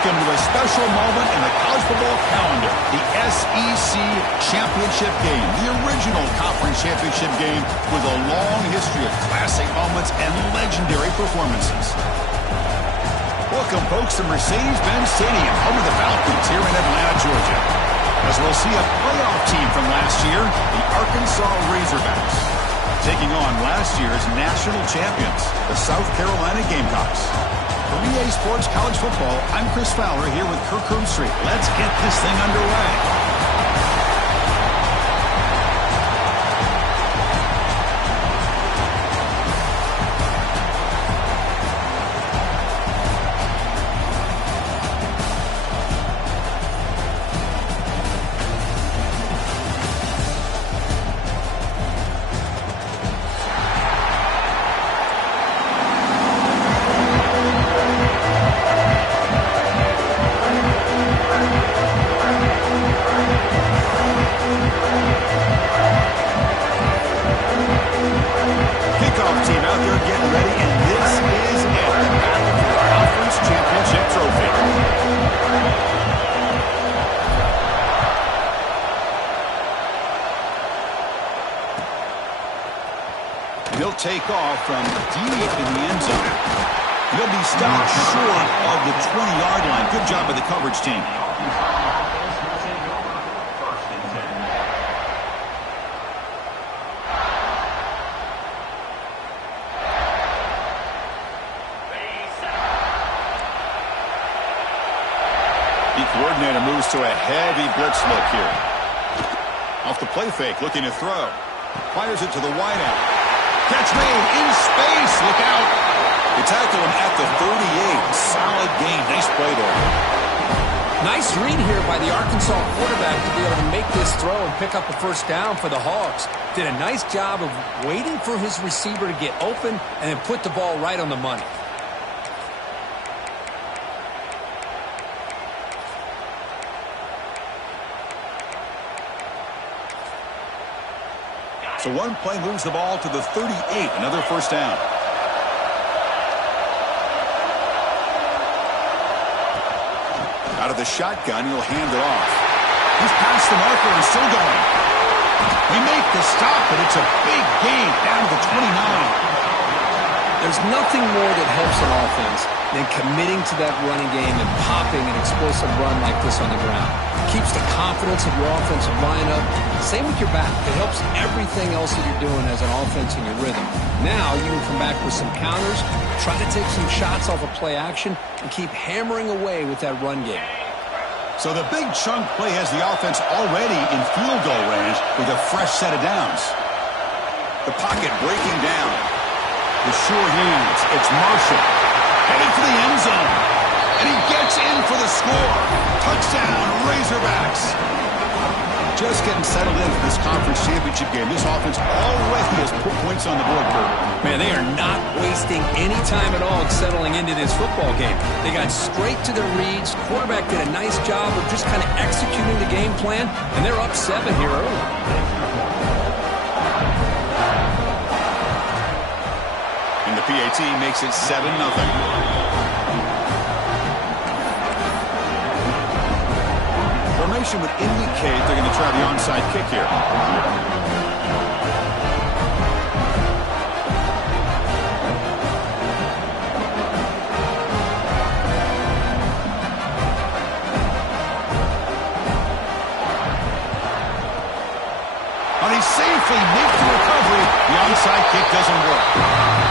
Welcome to a special moment in the college football calendar, the SEC Championship game, the original conference championship game with a long history of classic moments and legendary performances. Welcome, folks, to Mercedes-Benz Stadium, home of the Falcons here in Atlanta, Georgia. As we'll see a playoff team from last year, the Arkansas Razorbacks, taking on last year's national champions, the South Carolina Gamecocks. For EA Sports College Football, I'm Chris Fowler here with Kirk Street. Let's get this thing underway. He'll take off from deep in the end zone. He'll be stopped short of the 20-yard line. Good job by the coverage team. The coordinator moves to a heavy blitz look here. Off the play fake, looking to throw. Fires it to the wideout. Catch made in space. Look out. They tackle him at the 38. Solid gain. Nice play there. Nice read here by the Arkansas quarterback to be able to make this throw and pick up a first down for the Hogs. Did a nice job of waiting for his receiver to get open and then put the ball right on the money. So one play moves the ball to the 38. Another first down. Out of the shotgun, he'll hand it off. He's past the marker and still going. They make the stop, but it's a big gain down to the 29. There's nothing more that helps an offense than committing to that running game and popping an explosive run like this on the ground. It keeps the confidence of your offensive lineup. Same with your back. It helps everything else that you're doing as an offense in your rhythm. Now you can come back with some counters, try to take some shots off of play action, and keep hammering away with that run game. So the big chunk play has the offense already in field goal range with a fresh set of downs. The pocket breaking down. The sure hands. It's Marshall. Headed for the end zone. And he gets in for the score. Touchdown, Razorbacks. Just getting settled in for this conference championship game. This offense already has put points on the board, Kurt. Man, they are not wasting any time at all settling into this football game. They got straight to their reads. Quarterback did a nice job of just kind of executing the game plan, and they're up 7 here early. And the PAT makes it 7-0. Formation would indicate they're going to try the onside kick here. And he safely makes the recovery. The onside kick doesn't work.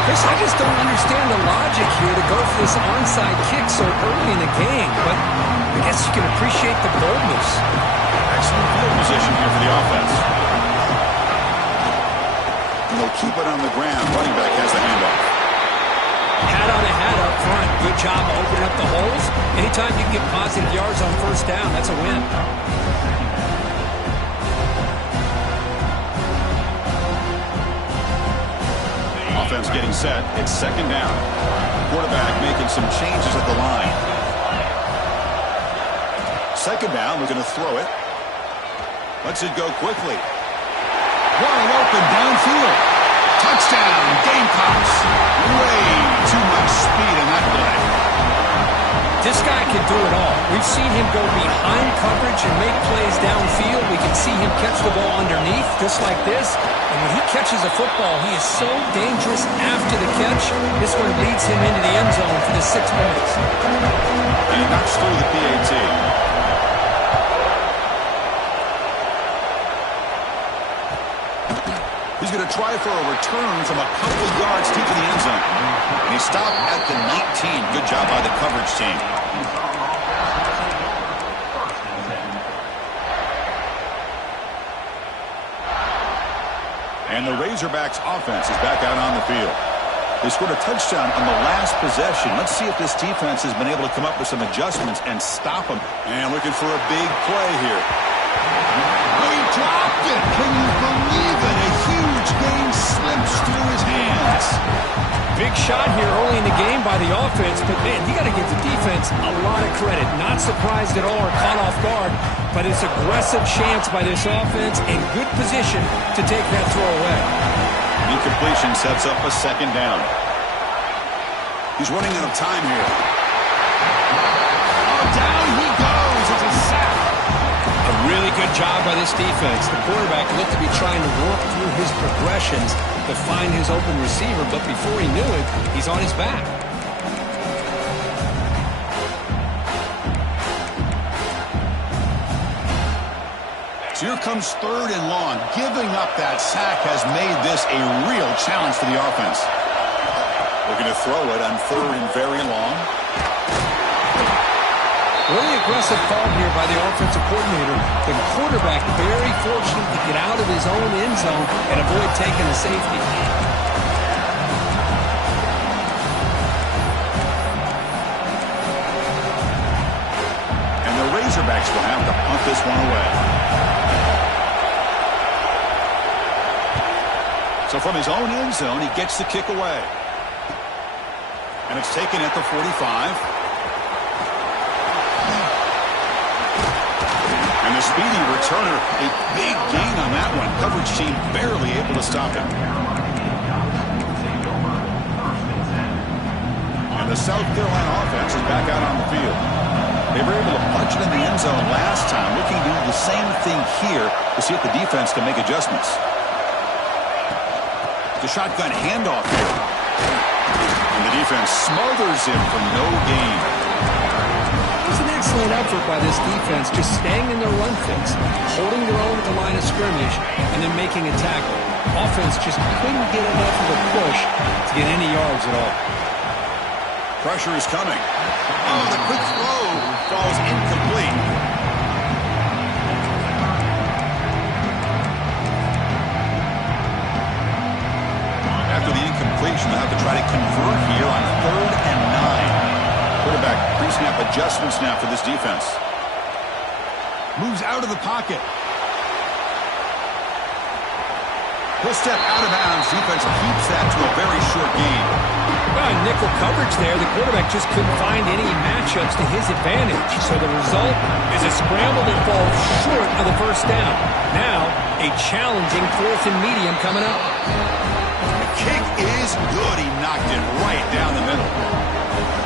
Chris, I just don't understand the logic here to go for this onside kick so early in the game, but I guess you can appreciate the boldness. Excellent field position here for the offense. And they'll keep it on the ground. Running back has the handoff. Hat on a hat up front. Good job opening up the holes. Anytime you can get positive yards on first down, that's a win. Offense getting set. It's second down. Quarterback making some changes at the line. Second down, we're going to throw it. Lets it go quickly. Wide open downfield. Touchdown, Gamecocks. Way too much speed in that play. This guy can do it all. We've seen him go behind coverage and make plays downfield. We can see him catch the ball underneath, just like this. And when he catches a football, he is so dangerous after the catch. This one leads him into the end zone for the 6 points. He knocks through the PAT. He's going to try for a return from a couple of yards deep in the end zone. And he stopped at the 19. Good job by the coverage team. And the Razorbacks offense is back out on the field. They scored a touchdown on the last possession. Let's see if this defense has been able to come up with some adjustments and stop them. And looking for a big play here. Oh, he dropped it. Can you believe it? A huge gain slips through his hands. Big shot here early in the game by the offense, but man, you got to give the defense a lot of credit. Not surprised at all or caught off guard, but it's aggressive chance by this offense and good position to take that throw away. Incompletion sets up a second down. He's running out of time here. Oh, down he goes. It's a sack. A really good job by this defense. The quarterback looked to be trying to work through his progressions to find his open receiver, but before he knew it, he's on his back. So here comes 3rd and long. Giving up that sack has made this a real challenge for the offense. Looking to throw it on 3rd and very long. Really aggressive call here by the offensive coordinator. The quarterback very fortunate to get out of his own end zone and avoid taking a safety. And the Razorbacks will have to punt this one away. So from his own end zone, he gets the kick away. And it's taken at the 45. And the speedy returner, a big gain on that one. Coverage team barely able to stop him. And the South Carolina offense is back out on the field. They were able to punch it in the end zone last time. Looking to do the same thing here to see if the defense can make adjustments. The shotgun handoff here. And the defense smothers him for no gain. It was an excellent effort by this defense, just staying in their run fix, holding their own at the line of scrimmage, and then making a tackle. Offense just couldn't get enough of a push to get any yards at all. Pressure is coming. Oh, the quick throw falls incomplete. After the incompletion, they'll have to try to convert here on 3rd and 9. Quarterback pre-snap adjustments now for this defense. Moves out of the pocket. He'll step out of bounds. Defense keeps that to a very short gain. Well, nickel coverage there. The quarterback just couldn't find any matchups to his advantage. So the result is a scramble that falls short of the first down. Now, a challenging 4th and medium coming up. Kick is good. He knocked it right down the middle.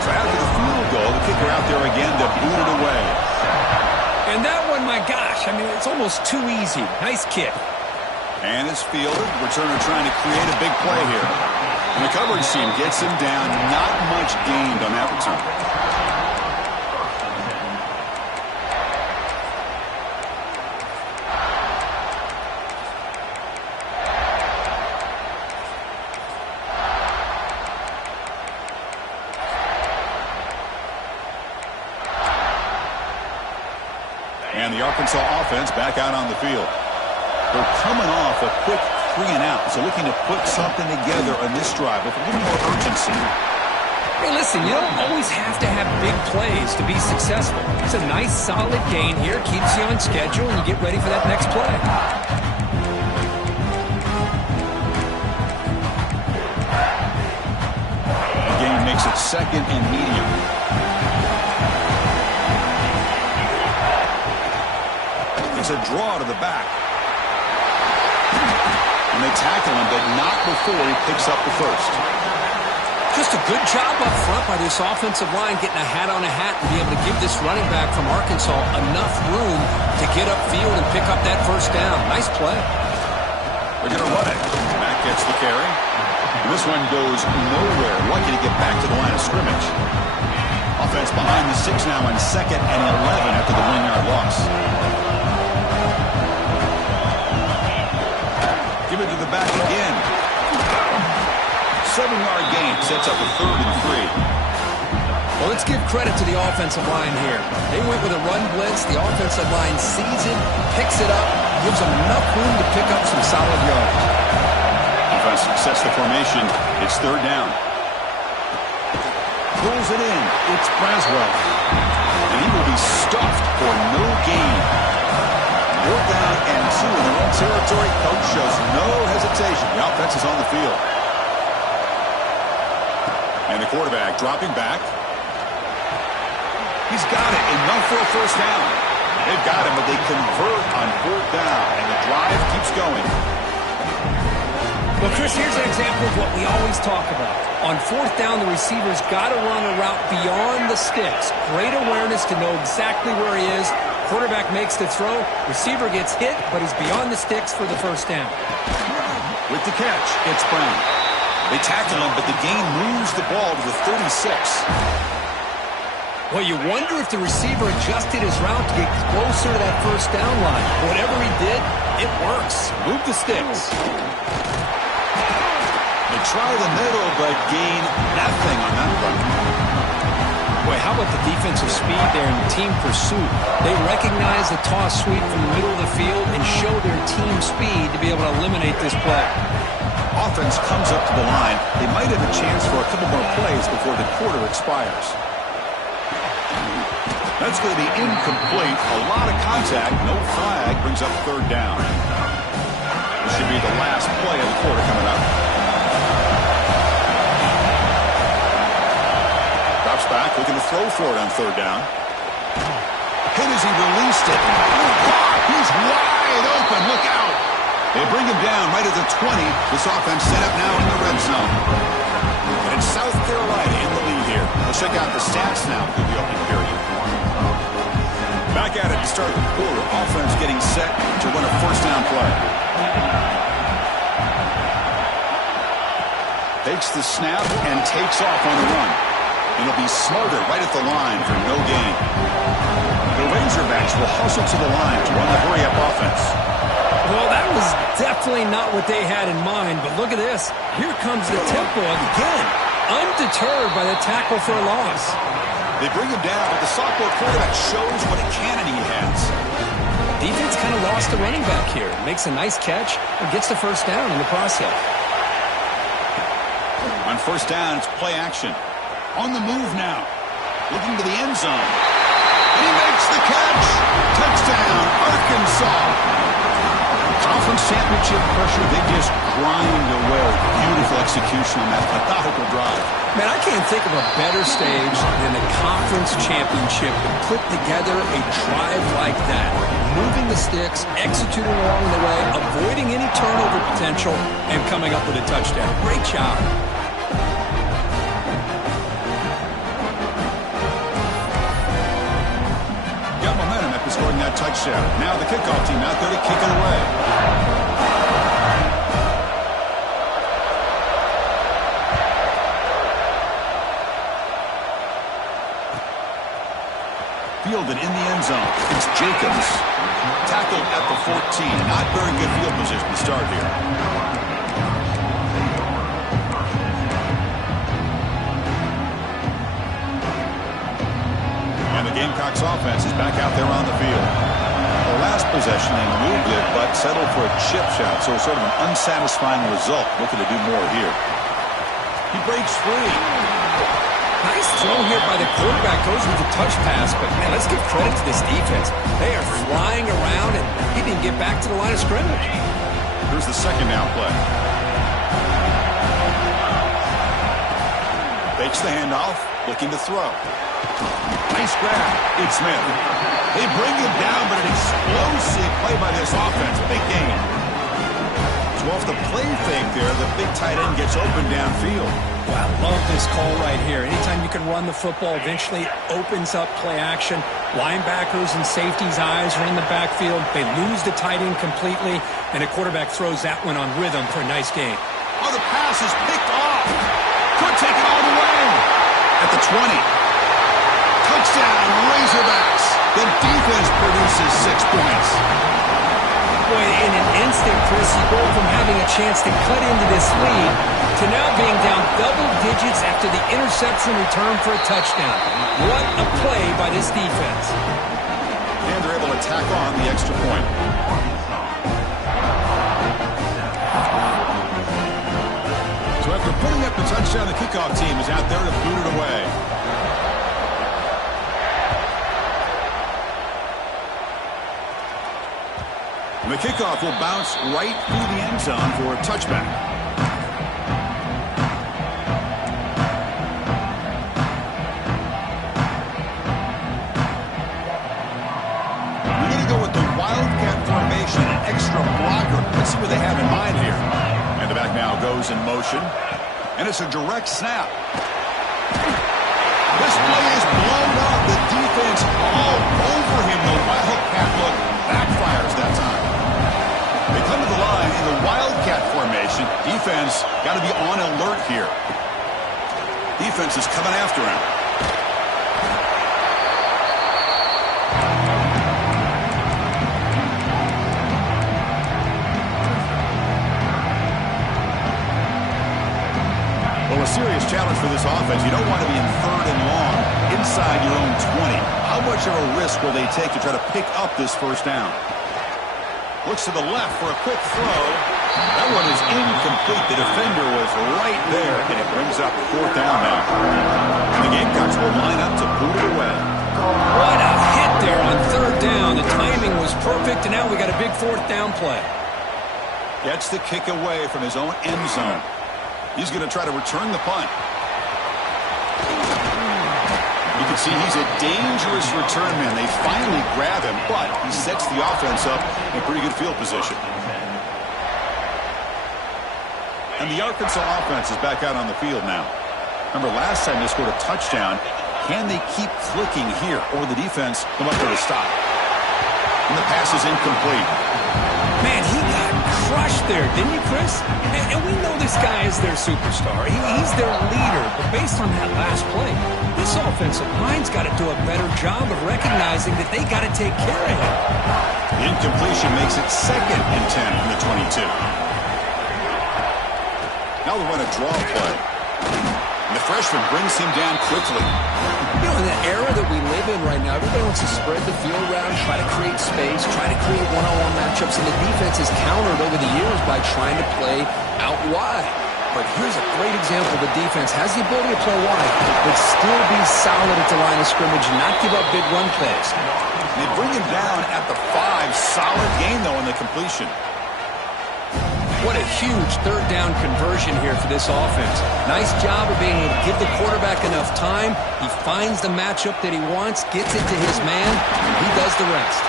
So after the field goal, the kicker out there again to boot it away. And that one, my gosh, I mean, it's almost too easy. Nice kick. And it's fielded. Returner trying to create a big play here. And the coverage team gets him down. Not much gained on that return. And the Arkansas offense back out on the field. They're coming off a quick 3 and out, so looking to put something together on this drive with a little more urgency. Hey, listen, you don't always have to have big plays to be successful. It's a nice, solid gain here, keeps you on schedule, and you get ready for that next play. The game makes it 2nd and medium. It's a draw to the back. And they tackle him, but not before he picks up the first. Just a good job up front by this offensive line, getting a hat on a hat and be able to give this running back from Arkansas enough room to get upfield and pick up that first down. Nice play. They're going to run it. Mack gets the carry. This one goes nowhere. Lucky to get back to the line of scrimmage. Offense behind the 6 now on 2nd and 11 after the 1-yard loss. Give it to the back again. 7-yard gain sets up a 3rd and 3. Well, let's give credit to the offensive line here. They went with a run blitz. The offensive line sees it, picks it up, gives them enough room to pick up some solid yards. Offense sets the formation. It's 3rd down. Pulls it in. It's Braswell. And he will be stuffed for no gain. 4th down and 2 in their own territory. Coach shows no hesitation. The offense is on the field. And the quarterback dropping back. He's got it. Enough for a first down. They've got him, but they convert on 4th down. And the drive keeps going. Well, Chris, here's an example of what we always talk about. On 4th down, the receiver's got to run a route beyond the sticks. Great awareness to know exactly where he is. Quarterback makes the throw. Receiver gets hit, but he's beyond the sticks for the first down. With the catch, it's Brown. They tackle him, but the gain moves the ball to the 36. Well, you wonder if the receiver adjusted his route to get closer to that first down line. Whatever he did, it works. Move the sticks. They try the middle, but gain nothing on that run. Boy, how about the defensive speed there in team pursuit? They recognize the toss sweep from the middle of the field and show their team speed to be able to eliminate this play. Offense comes up to the line. They might have a chance for a couple more plays before the quarter expires. That's going to be incomplete. A lot of contact. No flag. Brings up 3rd down. This should be the last play of the quarter coming up. Drops back. Looking to throw for it on 3rd down. Hit as he released it. He's wide open. Look out. They bring him down right at the 20. This offense set up now in the red zone. And it's South Carolina in the lead here. We'll check out the stats now through the opening period. Back at it to start the quarter. Offense getting set to run a first down play. Takes the snap and takes off on the run. And it'll be Smarter right at the line for no gain. The Razorbacks will hustle to the line to run the hurry-up offense. Well, that was definitely not what they had in mind, but look at this. Here comes the tempo again. Undeterred by the tackle for a loss. They bring him down, but the sophomore quarterback shows what a cannon he has. Defense kind of lost the running back here. Makes a nice catch and gets the first down in the process. On 1st down, it's play action. On the move now. Looking to the end zone. And he makes the catch. Touchdown, Arkansas. Conference championship pressure, they just grind away. Beautiful execution on that methodical drive. Man, I can't think of a better stage than the conference championship to put together a drive like that. Moving the sticks, executing along the way, avoiding any turnover potential, and coming up with a touchdown. Great job. Got momentum after scoring that touchdown. Now the kickoff team out there to kick it away. Fielded in the end zone. It's Jacobs. Tackled at the 14. Not very good field position to start here. And the Gamecocks offense is back out there on the field. The last possession, they moved it, but settled for a chip shot. So sort of an unsatisfying result. Looking to do more here. He breaks free. Nice throw here by the quarterback. Goes with the touch pass, but man, let's give credit to this defense. They are flying around, and he didn't get back to the line of scrimmage. Here's the 2nd down play. Fakes the handoff, looking to throw. Nice grab. It's Smith. They bring him down, but an explosive play by this offense. Big gain. So off the play fake there, the big tight end gets open downfield. Well, I love this call right here. Anytime you can run the football, eventually opens up play action. Linebackers and safeties' eyes are in the backfield. They lose the tight end completely, and the quarterback throws that one on rhythm for a nice gain. Oh, the pass is picked off. Could take it all the way. At the 20. Touchdown, Razorbacks. The defense produces 6 points. Boy, in an instant, Chris, you go from having a chance to cut into this lead to now being down double digits after the interception return for a touchdown. What a play by this defense. And they're able to tack on the extra point. So after putting up the touchdown, the kickoff team is out there to boot it away. And the kickoff will bounce right through the end zone for a touchback. We're going to go with the Wildcat formation, an extra blocker. Let's see what they have in mind here. And the back now goes in motion. And it's a direct snap. This play is blown up. The defense all over him. The Wildcat look backfires that time. They come to the line in the Wildcat formation. Defense got to be on alert here. Defense is coming after him. Well, a serious challenge for this offense. You don't want to be in 3rd and long inside your own 20. How much of a risk will they take to try to pick up this first down? Looks to the left for a quick throw. That one is incomplete. The defender was right there, and it brings up 4th down now. And the Gamecocks will line up to boot it away. What a hit there on 3rd down. The timing was perfect, and now we got a big 4th down play. Gets the kick away from his own end zone. He's going to try to return the punt. You can see he's a dangerous return man. They finally grab him, but he sets the offense up in pretty good field position. And the Arkansas offense is back out on the field now. Remember, last time they scored a touchdown. Can they keep clicking here, or the defense come up with a stop? And the pass is incomplete. Man, he got crushed there, didn't you, Chris? And we know this guy is their superstar. He's their leader. But based on that last play, this offensive line's got to do a better job of recognizing that they got to take care of him. The incompletion makes it 2nd and 10 from the 22. Now they run a draw play. And the freshman brings him down quickly. You know, in the era that we live in right now, everybody wants to spread the field around, try to create space, try to create one-on-one matchups, and the defense is countered over the years by trying to play out wide. But here's a great example. The defense has the ability to play wide, but still be solid at the line of scrimmage, not give up big run plays. They bring him down at the 5. Solid gain, though, on the completion. What a huge 3rd down conversion here for this offense. Nice job of being able to give the quarterback enough time. He finds the matchup that he wants, gets it to his man, and he does the rest.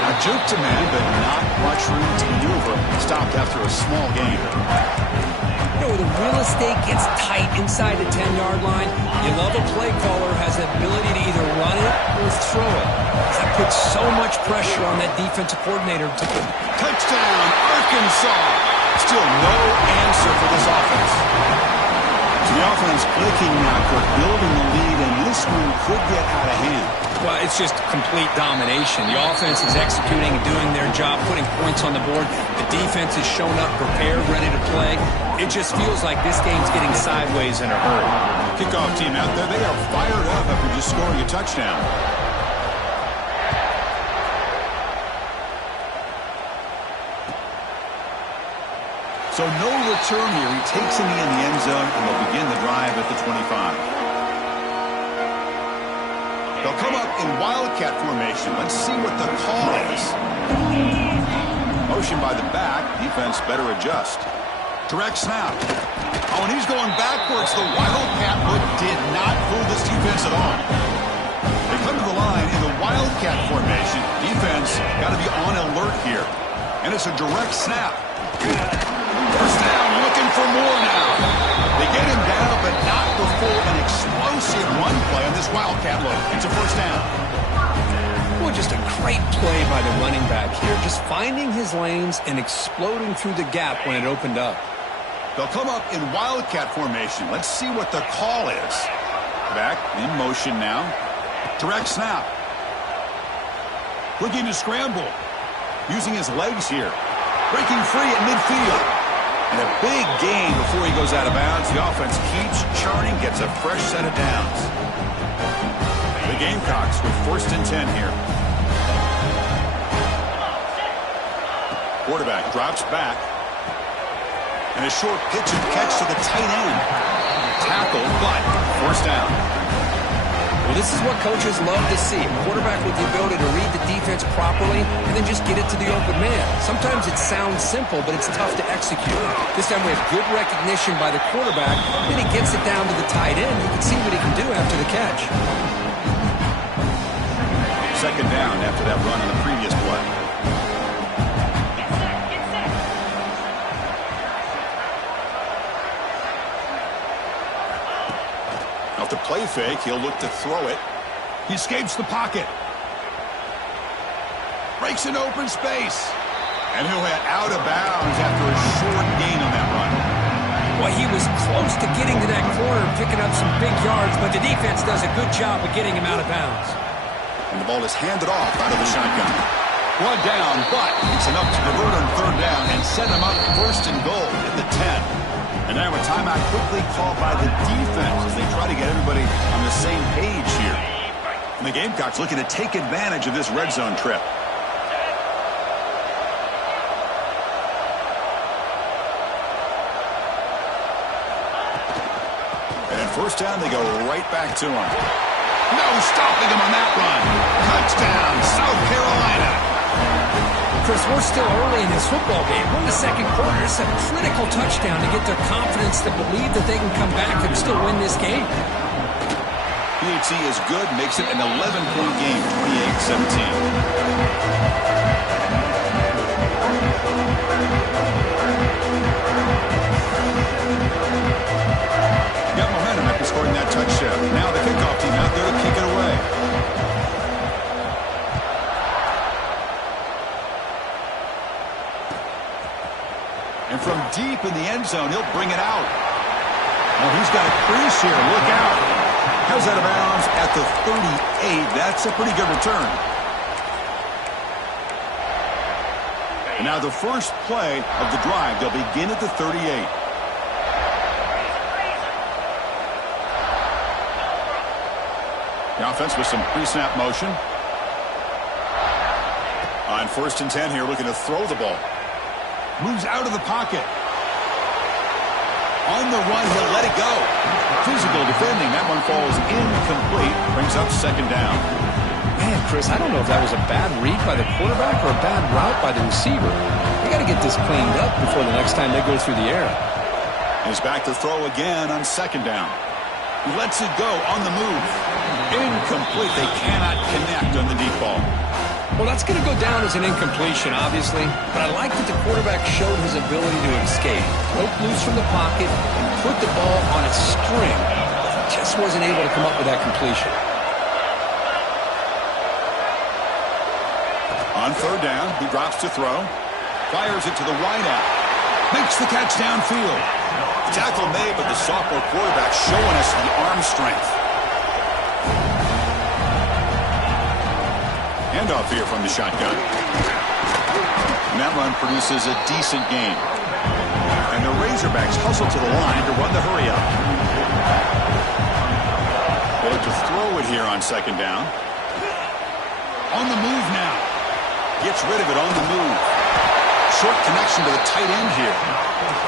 Now juke to man, but not much room to maneuver. Stopped after a small gain. You know, the real estate gets tight inside the 10-yard line. You love a play caller has the ability to either run it or throw it. That puts so much pressure on that defensive coordinator. Touchdown, Arkansas! Still no answer for this offense. So the offense clicking now, Kirk, building the lead, and this one could get out of hand. Well, it's just complete domination. The offense is executing and doing their job, putting points on the board. The defense is shown up, prepared, ready to play. It just feels like this game's getting sideways in a hurry. Kickoff team out there, they are fired up after just scoring a touchdown. So no return here. He takes him in the end zone, and they'll begin the drive at the 25. They'll come up in Wildcat formation. Let's see what the call is. Motion by the back. Defense better adjust. Direct snap. Oh, and he's going backwards. The Wildcat look did not fool this defense at all. They come to the line in the Wildcat formation. Defense got to be on alert here. And it's a direct snap. for more now. They get him down, but not before an explosive run play on this Wildcat look. It's a first down. Well, just a great play by the running back here. Just finding his lanes and exploding through the gap when it opened up. They'll come up in Wildcat formation. Let's see what the call is. Back in motion now. Direct snap. Looking to scramble. Using his legs here. Breaking free at midfield. And a big gain before he goes out of bounds. The offense keeps churning, gets a fresh set of downs. The Gamecocks with 1st and 10 here. Quarterback drops back. And a short pitch and catch to the tight end. Tackle, but first down. Well, this is what coaches love to see. A quarterback with the ability to read the defense properly and then just get it to the open man. Sometimes it sounds simple, but it's tough to execute. This time we have good recognition by the quarterback. Then he gets it down to the tight end. You can see what he can do after the catch. Second down after that run in the previous play. Off the play fake, he'll look to throw it. He escapes the pocket. Breaks an open space. And he'll head out of bounds after a short gain on that run. Well, he was close to getting to that corner and picking up some big yards, but the defense does a good job of getting him out of bounds. And the ball is handed off out of the shotgun. One down, but it's enough to convert on 3rd down and set him up 1st and goal at the 10. And now a timeout quickly called by the defense as they try to get everybody on the same page here. And the Gamecocks looking to take advantage of this red zone trip. And at 1st down, they go right back to him. No stopping him on that run. Touchdown, South Carolina. Chris, we're still early in this football game. We're in the 2nd quarter. It's a critical touchdown to get their confidence to believe that they can come back and still win this game. PHC is good, makes it an 11-point game, 28-17. Got momentum after scoring that touchdown. Now the kickoff team out there to kick it away. And from deep in the end zone, he'll bring it out. Oh, he's got a crease here. Look out. Goes out of bounds at the 38. That's a pretty good return. And now the first play of the drive. They'll begin at the 38. The offense with some pre-snap motion. On 1st and 10 here, looking to throw the ball. Moves out of the pocket. On the run, he'll let it go. Physical defending. That one falls incomplete. Brings up 2nd down. Man, Chris, I don't know if that was a bad read by the quarterback or a bad route by the receiver. They got to get this cleaned up before the next time they go through the air. He's back to throw again on 2nd down. He lets it go on the move. Incomplete. They cannot connect on the deep ball. Well, that's going to go down as an incompletion, obviously, but I like that the quarterback showed his ability to escape, broke loose from the pocket, and put the ball on its string. Just wasn't able to come up with that completion. On 3rd down, he drops to throw, fires it to the wideout, makes the catch downfield. Tackle made, but the sophomore quarterback showing us the arm strength. Handoff here from the shotgun. And that run produces a decent gain. And the Razorbacks hustle to the line to run the hurry up. They look to throw it here on 2nd down. On the move now. Gets rid of it on the move. Short connection to the tight end here.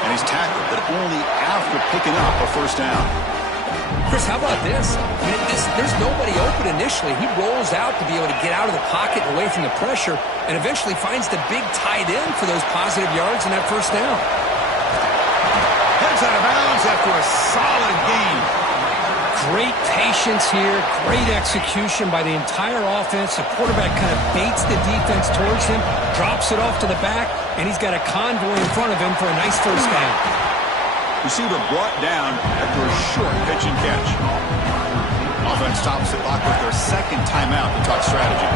And he's tackled, but only after picking up a 1st down. Chris, how about this? I mean, there's nobody open initially. He rolls out to be able to get out of the pocket and away from the pressure and eventually finds the big tight end for those positive yards in that 1st down. Heads out of bounds after a solid gain. Great patience here, great execution by the entire offense. The quarterback kind of baits the defense towards him, drops it off to the back, and he's got a convoy in front of him for a nice 1st down. Receiver brought down after a short pitch and catch. Offense stops the clock with their second timeout to talk strategy.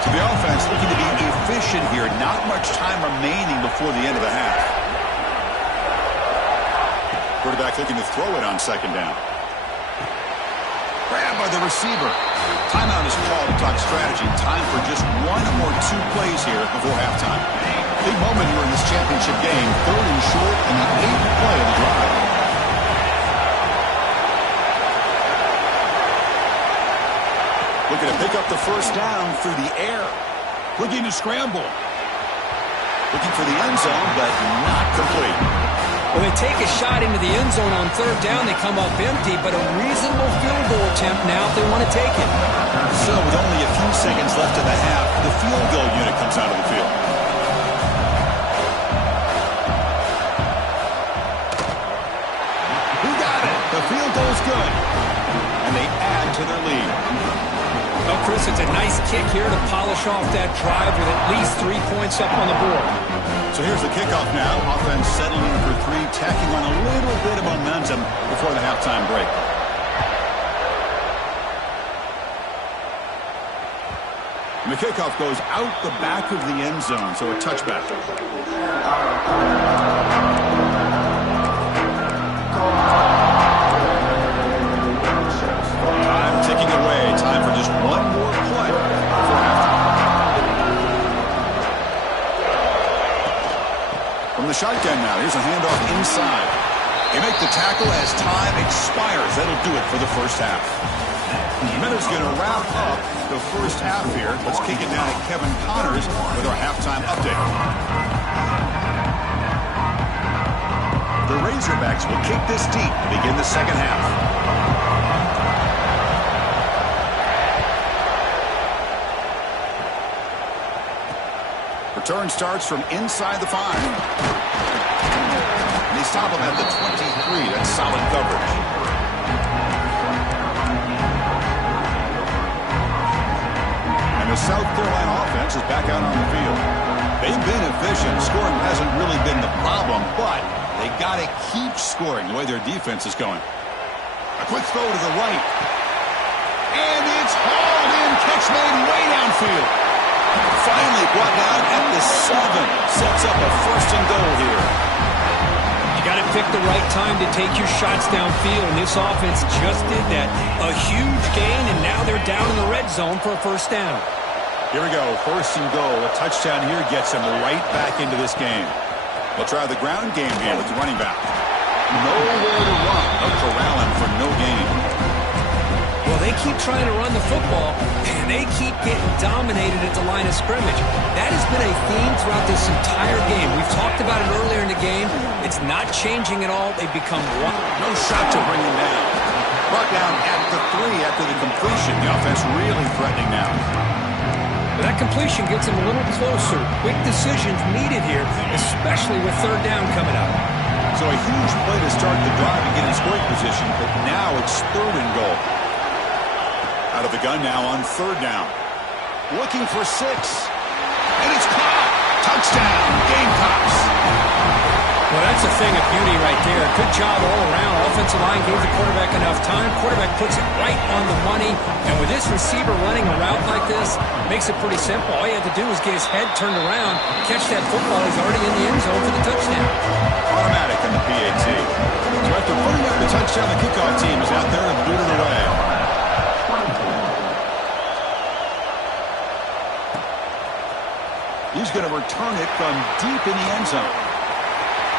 So the offense looking to be efficient here. Not much time remaining before the end of the half. Quarterback looking to throw it on second down. Grabbed by the receiver. Timeout is called to talk strategy. Time for just one or two plays here before halftime. Big moment here in this championship game. 3rd and short and the 8th play of the drive. Looking to pick up the first down through the air. Looking to scramble. Looking for the end zone, but not complete. When they take a shot into the end zone on 3rd down, they come up empty, but a reasonable field goal attempt now if they want to take it. So with only a few seconds left in the half, the field goal unit comes out of the field. Who got it? The field goal's good. And they add to their lead. Well, Chris, it's a nice kick here to polish off that drive with at least 3 points up on the board. So here's the kickoff now. Offense settling for 3, tacking on a little bit of momentum before the halftime break. And the kickoff goes out the back of the end zone, so a touchback. Time ticking away. Time for just one more play before halftime. From the shotgun now, here's a handoff inside. They make the tackle as time expires. That'll do it for the first half. Minutes going to wrap up the first half here. Let's kick it down to Kevin Connors with our halftime update. The Razorbacks will kick this deep to begin the second half. Return starts from inside the 5. And they stop him at the 23. That's solid coverage. And the South Carolina offense is back out on the field. They've been efficient. Scoring hasn't really been the problem, but they got to keep scoring the way their defense is going. A quick throw to the right. And it's hauled in. Catch made way downfield. Finally brought down at the 7. Sets up a 1st and goal here. You got to pick the right time to take your shots downfield, and this offense just did that. A huge gain, and now they're down in the red zone for a 1st down. Here we go, 1st and goal. A touchdown here gets them right back into this game. They'll try the ground game here with the running back. Nowhere to run. They'll corral him for no gain. Well, they keep trying to run the football, and they keep getting dominated at the line of scrimmage. That has been a theme throughout this entire game. We've talked about it earlier in the game. It's not changing at all. They've become one. No shot to bring him down. Brought down at the 3 after the completion. The offense really threatening now. But that completion gets them a little closer. Quick decisions needed here, especially with 3rd down coming up. So a huge play to start the drive and get in scoring position, but now it's 3rd and goal. Out of the gun now on 3rd down. Looking for 6. And it's caught. Touchdown, Gamecocks. Well, that's a thing of beauty right there. Good job all around. Offensive line gave the quarterback enough time. Quarterback puts it right on the money. And with this receiver running a route like this, makes it pretty simple. All you have to do is get his head turned around, catch that football. He's already in the end zone for the touchdown. Automatic on the PAT. So after putting up the touchdown, the kickoff team is out there to boot it away. He's going to return it from deep in the end zone.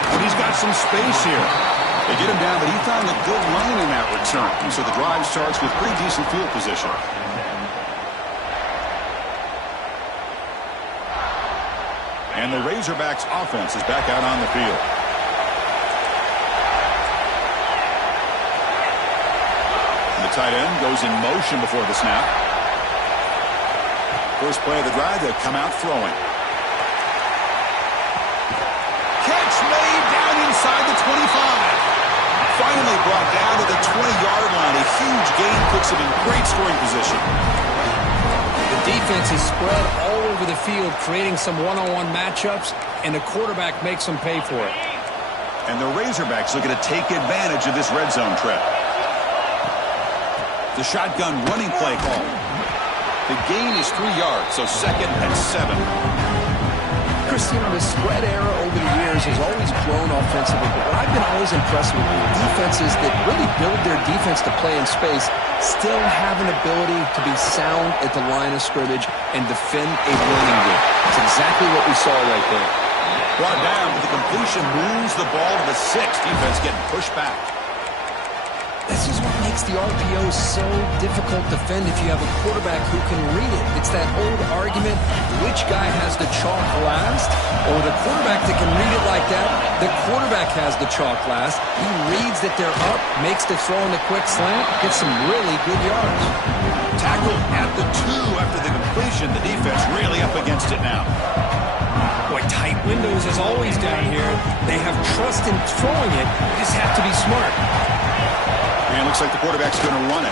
And he's got some space here. They get him down, but he found a good lane in that return. So the drive starts with pretty decent field position. And the Razorbacks offense is back out on the field. And the tight end goes in motion before the snap. First play of the drive, they'll come out throwing. Catch made down inside the 25. Finally brought down to the 20-yard line. A huge gain puts him in great scoring position. The defense is spread all over the field, creating some one-on-one matchups, and the quarterback makes them pay for it. And the Razorbacks looking to take advantage of this red zone trip. The shotgun running play call. The gain is 3 yards, so 2nd and 7. Christian, the spread era over the years has always grown offensively, but what I've been always impressed with defenses that really build their defense to play in space still have an ability to be sound at the line of scrimmage and defend a running game. It's exactly what we saw right there. Brought down with the completion, moves the ball to the 6. Defense getting pushed back. This is what makes the RPO so difficult to defend if you have a quarterback who can read it. It's that old argument, which guy has the chalk last? Or the quarterback that can read it like that, the quarterback has the chalk last. He reads that they're up, makes the throw in the quick slant, gets some really good yards. Tackled at the 2 after the completion. The defense really up against it now. Boy, tight windows as always down here. They have trust in throwing it. You just have to be smart. And it looks like the quarterback's going to run it.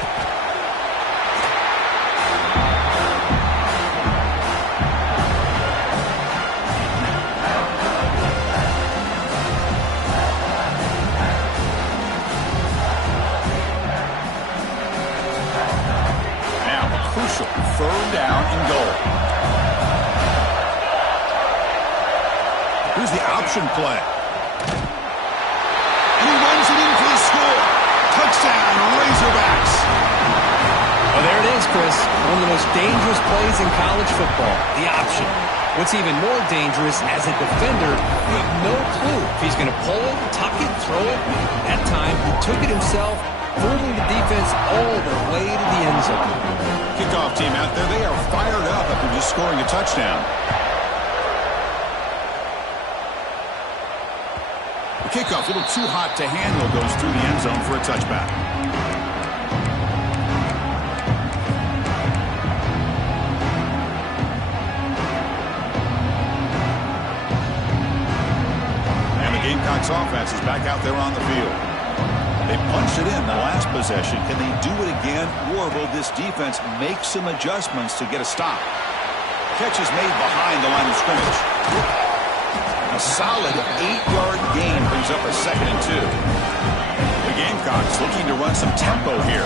Now a crucial 3rd down and goal. Here's the option play. And he runs it in for the score. Touchdown, Razorbacks. Well, there it is, Chris. One of the most dangerous plays in college football, the option. What's even more dangerous, as a defender, you have no clue if he's going to pull it, tuck it, throw it. That time, he took it himself, fooling the defense all the way to the end zone. Kickoff team out there, they are fired up after just scoring a touchdown. The kickoff, a little too hot to handle, goes through the end zone for a touchback. And the Gamecocks offense is back out there on the field. They punched it in the last possession. Can they do it again, or will this defense make some adjustments to get a stop? Catch is made behind the line of scrimmage. A solid 8-yard gain brings up a 2nd and 2. The Gamecocks looking to run some tempo here.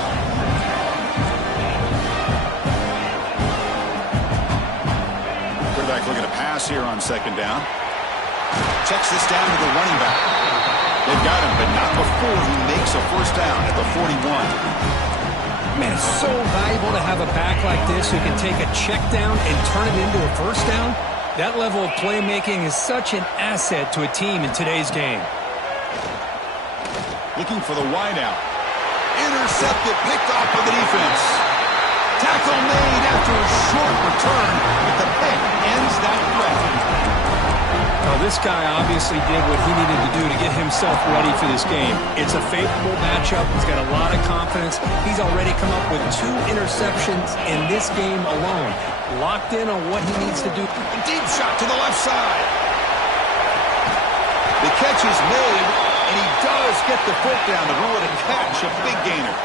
Quarterback looking to pass here on 2nd down. Checks this down to the running back. They've got him, but not before he makes a 1st down at the 41. Man, it's so valuable to have a back like this who can take a check down and turn it into a 1st down. That level of playmaking is such an asset to a team in today's game. Looking for the wideout. Intercepted, picked off by the defense. Tackle made after a short return, but the pick ends that threat. Well, this guy obviously did what he needed to do to get himself ready for this game. It's a favorable matchup. He's got a lot of confidence. He's already come up with 2 interceptions in this game alone. Locked in on what he needs to do. A deep shot to the left side. The catch is made, and he does get the foot down to rule it a catch, a big gainer.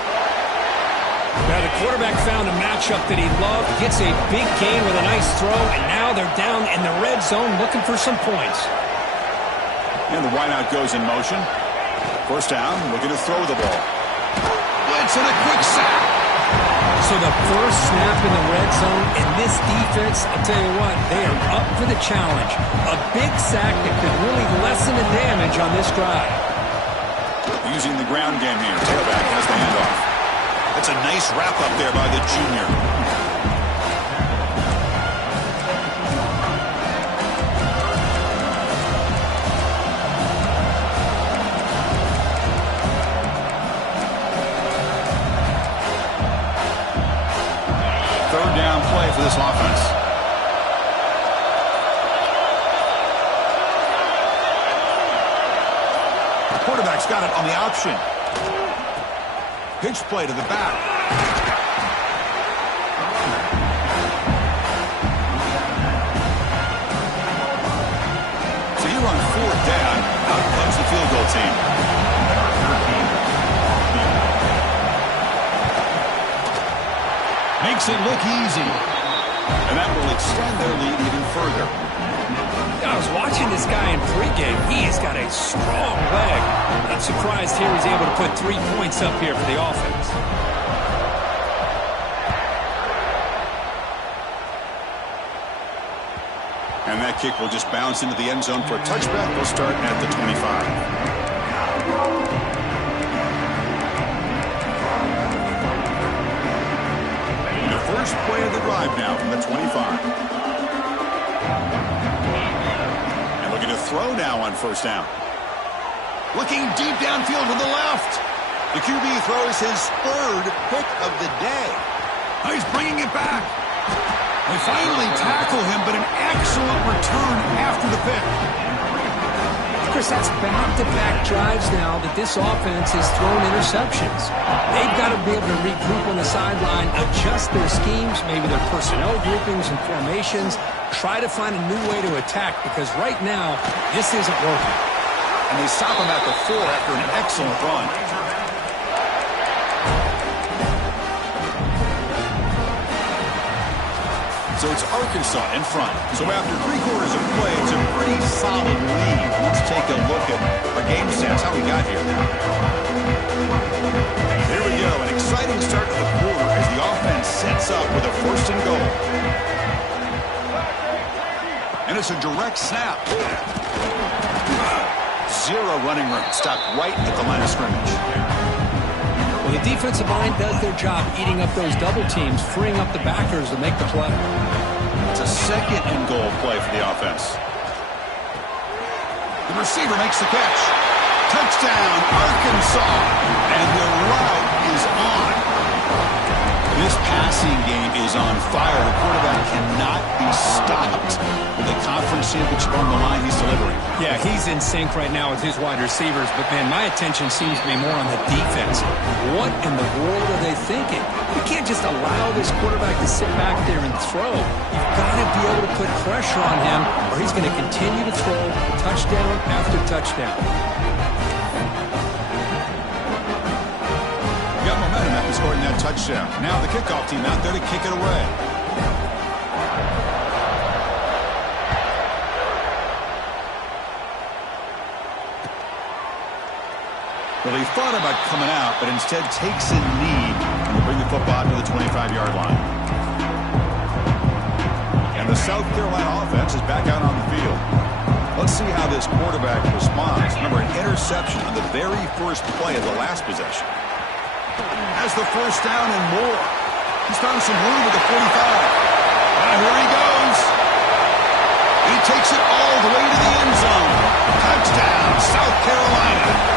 Now the quarterback found a matchup that he loved, gets a big gain with a nice throw, and now they're down in the red zone looking for some points. And the wideout goes in motion. 1st down, looking to throw the ball. Blitz and a quick sack. So the first snap in the red zone, and this defense, I'll tell you what, they are up for the challenge. A big sack that could really lessen the damage on this drive. Using the ground game here. Tailback has the handoff. That's a nice wrap-up there by the junior. Third down play for this offense. The quarterback's got it on the option. Pitch play to the back. So you're on 4th down. Out comes the field goal team. Makes it look easy. And that will extend their lead even further. I was watching this guy in pregame. He has got a strong leg. Not surprised here he's able to put 3 points up here for the offense. And that kick will just bounce into the end zone for a touchback. We'll start at the 25. The first play of the drive now from the 25. And looking to throw now on first down. Looking deep downfield to the left. The QB throws his third pick of the day. Oh, he's bringing it back. They finally tackle him, but an excellent return after the pick. Chris, that's back-to-back drives now that this offense has thrown interceptions. They've got to be able to regroup on the sideline, adjust their schemes, maybe their personnel groupings and formations, try to find a new way to attack, because right now, this isn't working. And they stop him at the 4 after an excellent run. So it's Arkansas in front. So after 3 quarters of play, it's a pretty solid lead. Let's take a look at our game stats, how we got here. There we go, an exciting start to the quarter as the offense sets up with a 1st and goal. And it's a direct snap. 0 running room, stopped right at the line of scrimmage. Well, the defensive line does their job eating up those double teams, freeing up the backers to make the play. It's a 2nd and goal play for the offense. The receiver makes the catch. Touchdown, Arkansas. And the route is on. This passing game is on fire. The quarterback cannot be stopped with a conference championship on the line he's delivering. Yeah, he's in sync right now with his wide receivers, but, man, my attention seems to be more on the defense. What in the world are they thinking? You can't just allow this quarterback to sit back there and throw. You've got to be able to put pressure on him, or he's going to continue to throw touchdown after touchdown. Got momentum after scoring that touchdown. Now the kickoff team out there to kick it away. Well, he thought about coming out, but instead takes a knee and will bring the football to the 25-yard line. And the South Carolina offense is back out on the field. Let's see how this quarterback responds. Remember, an interception on the very first play of the last possession. Has the 1st down and more. He's found some room at the 45. And here he goes. He takes it all the way to the end zone. Touchdown, South Carolina.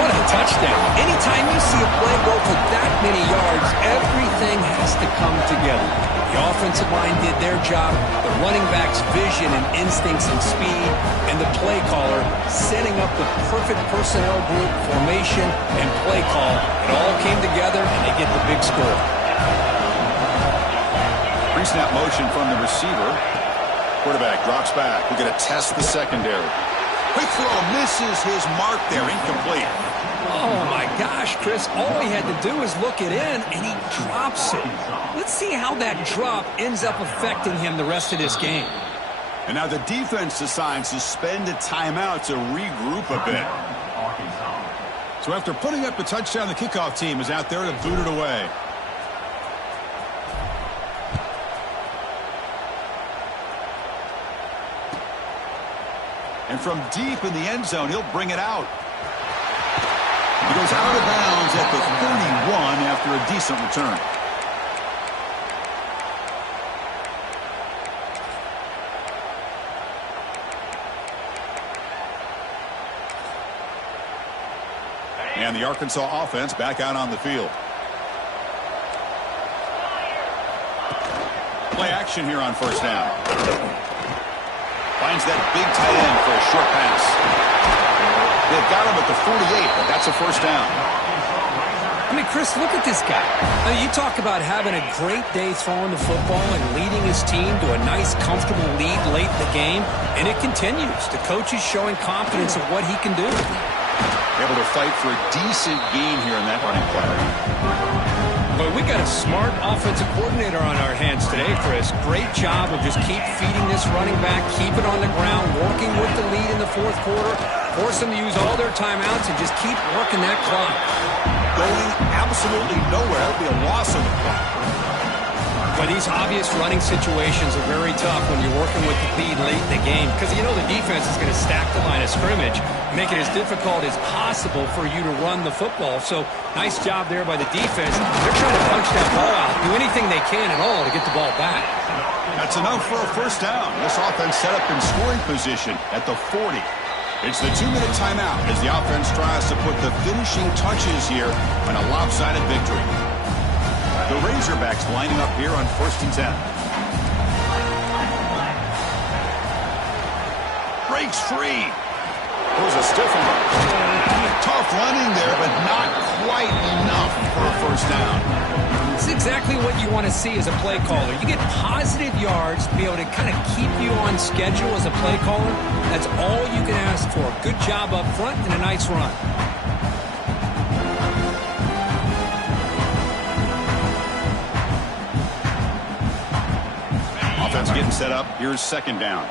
What a touchdown. Anytime you see a play go for that many yards, everything has to come together. The offensive line did their job, the running back's vision and instincts and speed, and the play caller setting up the perfect personnel group, formation, and play call. It all came together, and they get the big score. Pre-snap motion from the receiver. Quarterback drops back. We're going to test the secondary. Quick throw, misses his mark there, incomplete. Oh, my gosh, Chris. All he had to do is look it in, and he drops it. Let's see how that drop ends up affecting him the rest of this game. And now the defense decides to spend a timeout to regroup a bit. So after putting up the touchdown, the kickoff team is out there to boot it away. And from deep in the end zone, he'll bring it out. He goes out of bounds at the 31 after a decent return. And the Arkansas offense back out on the field. Play action here on first down. Finds that big tight end for a short pass. They've got him at the 48, but that's a first down. I mean, Chris, look at this guy. Now, you talk about having a great day throwing the football and leading his team to a nice, comfortable lead late in the game, and it continues. The coach is showing confidence of what he can do. Able to fight for a decent gain here in that running play. But we got to a smart offensive coordinator on our hands today, Chris. Great job of just keep feeding this running back, keep it on the ground, working with the lead in the fourth quarter, force them to use all their timeouts, and just keep working that clock. Going absolutely nowhere. It'll be a loss of the clock. But these obvious running situations are very tough when you're working with the lead late in the game because you know the defense is going to stack the line of scrimmage, make it as difficult as possible for you to run the football. So nice job there by the defense. They're trying to punch that ball out, do anything they can at all to get the ball back. That's enough for a first down. This offense set up in scoring position at the 40. It's the 2-minute timeout as the offense tries to put the finishing touches here on a lopsided victory. The Razorbacks lining up here on 1st and 10. Breaks free. Throws a stiff one. Tough running there, but not quite enough for a first down. It's exactly what you want to see as a play caller. You get positive yards to be able to kind of keep you on schedule as a play caller. That's all you can ask for. Good job up front and a nice run. Offense getting set up. Here's second down.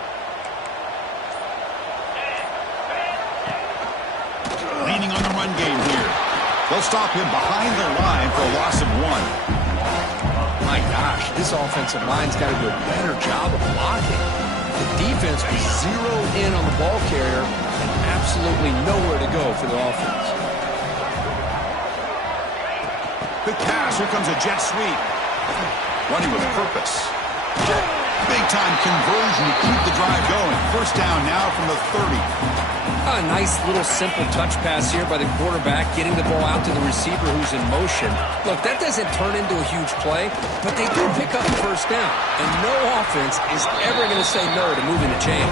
Leaning on the run game here. They'll stop him behind the line for a loss of 1. My gosh, this offensive line's got to do a better job of blocking. The defense was zeroed in on the ball carrier and absolutely nowhere to go for the offense. Good pass. Here comes a jet sweep. Running with purpose. Big-time conversion to keep the drive going. First down now from the 30. A nice little simple touch pass here by the quarterback, getting the ball out to the receiver who's in motion. Look, that doesn't turn into a huge play, but they do pick up the first down. And no offense is ever going to say no to moving the chain.